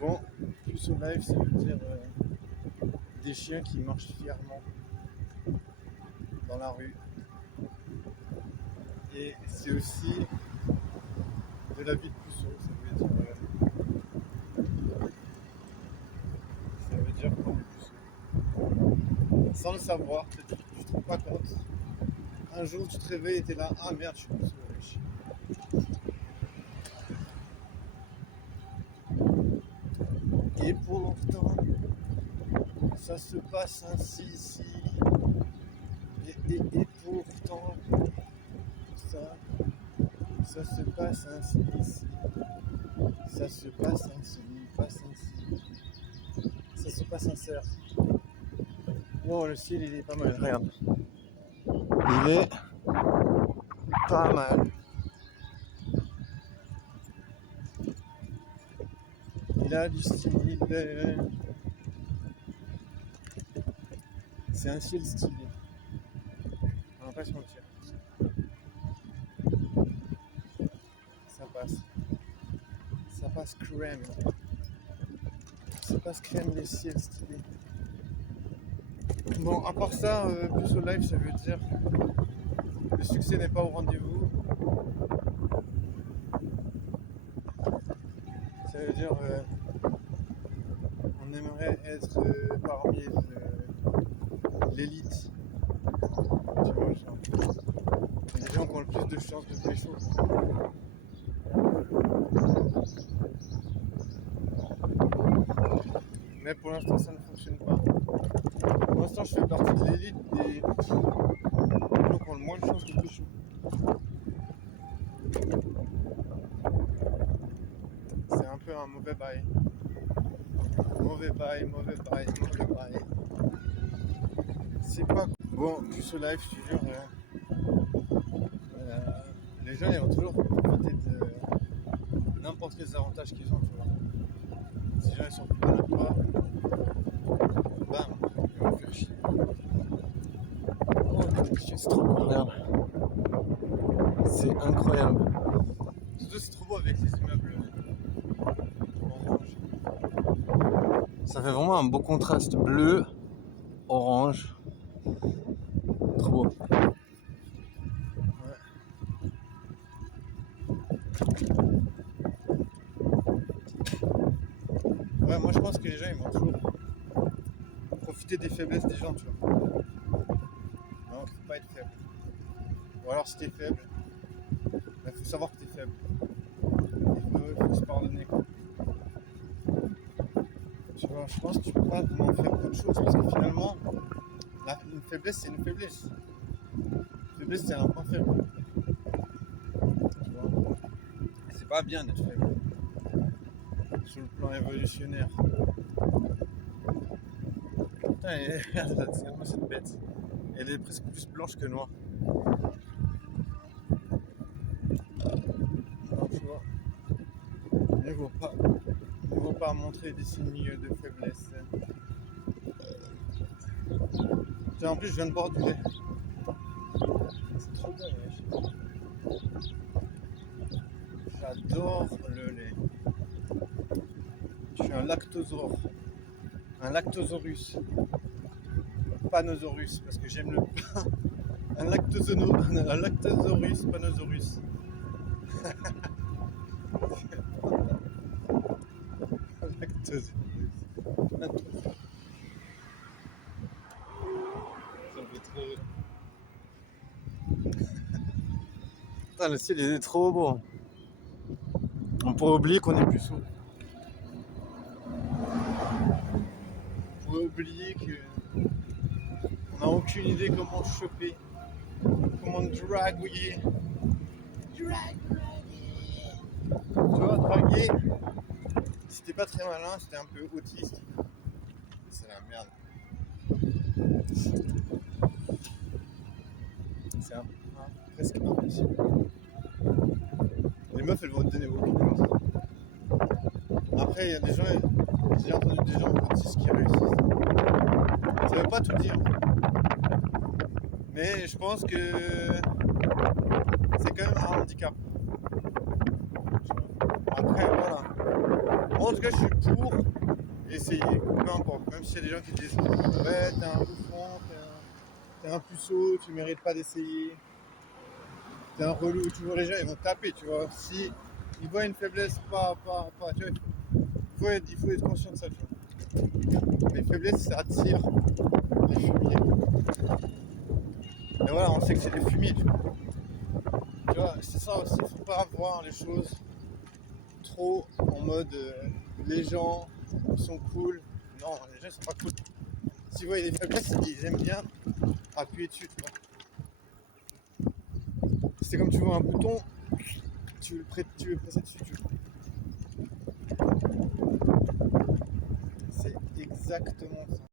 Bon, plus au live, ça veut dire des chiens qui marchent fièrement dans la rue. Et c'est aussi de la vie de puceau, ça veut dire qu'on est puceau. Sans le savoir, peut-être que tu te rends pas compte. Un jour tu te réveilles et t'es là, ah merde, je suis puceau, wesh. Et pourtant, ça se passe ainsi ici. Et pourtant, ça se passe ainsi ici. Ça se passe ainsi, ça se passe sincère. Bon, le ciel il est pas mal, regarde. Il est pas mal. Il a du style. C'est un ciel stylé. On va pas se mentir. Ça passe. Ça passe crème. Ça passe crème les ciels stylés. Bon, à part ça, plus au live, ça veut dire le succès n'est pas au rendez-vous. Ça veut dire on aimerait être parmi l'élite. Tu vois, genre, les gens qui ont le plus de chances de pécho. Mais pour l'instant, ça ne fonctionne pas. Pour l'instant, je fais partie de l'élite des gens qui ont le moins de chances de pécho. C'est un peu un mauvais bail. Mauvais bail. C'est pas bon, plus au live, je te jure. Les jeunes, ils vont toujours profiter de n'importe quels avantages qu'ils ont, tu vois. Si les gens ils sont plus malades, bam, ils vont faire chier. Oh, c'est trop bon, regarde. C'est incroyable. Surtout, c'est trop beau avec les immeubles orange. Ça fait vraiment un beau contraste bleu, orange. Trop beau. Ouais, moi je pense que les gens ils vont toujours profiter des faiblesses des gens, tu vois. Non, faut pas être faible. Ou alors si t'es faible, il faut savoir que t'es faible. Il faut se pardonner, quoi. Tu vois, je pense que tu peux pas vraiment faire autre chose parce que finalement, une faiblesse c'est une faiblesse. Une faiblesse c'est un point faible. Tu vois. Et c'est pas bien d'être faible. Sur le plan évolutionnaire. Putain, regarde-moi cette bête. Elle est presque plus blanche que noire. Non, tu vois. Il ne faut pas montrer des signes de faiblesse. Tiens, en plus, je viens de boire du lait. C'est trop bon, wesh. J'adore le lait. Je suis un lactosaure. Un lactosaurus. Panosaurus, parce que j'aime le pain. Un lactosaurus, panosaurus. Lactosaurus. Ça me fait trop rire. Putain, le ciel il est trop beau. On pourrait oublier qu'on est puceau. On pourrait oublier qu'on n'a aucune idée comment choper, comment draguer. Tu vois, draguer, si t'es pas très malin, si t'es un peu autiste, c'est la merde. C'est presque impossible. Les meufs elles vont te donner aucune chance. Après il y a des gens, j'ai entendu des gens autistes qui réussissent. Ça veut pas tout dire. Mais je pense que c'est quand même un handicap. Après voilà. Bon, Moi en tout cas je suis pour essayer, peu importe, même s'il y a des gens qui disent ouais t'es un bouffon, t'es un puceau, tu mérites pas d'essayer, t'es un relou, tu vois les gens ils vont taper, tu vois. Si ils voient une faiblesse, tu vois, il faut être conscient de ça, tu vois. Les faiblesses ça attire les fumiers. Et voilà, on sait que c'est des fumiers, tu vois. Tu vois, c'est ça aussi, il faut pas voir les choses trop en mode les gens sont cool. Non, les gens ils sont pas cool. S'ils voient des faiblesses, ils aiment bien appuyer dessus, tu vois. C'est comme tu vois un bouton, tu veux presser dessus, tu vois. C'est exactement ça.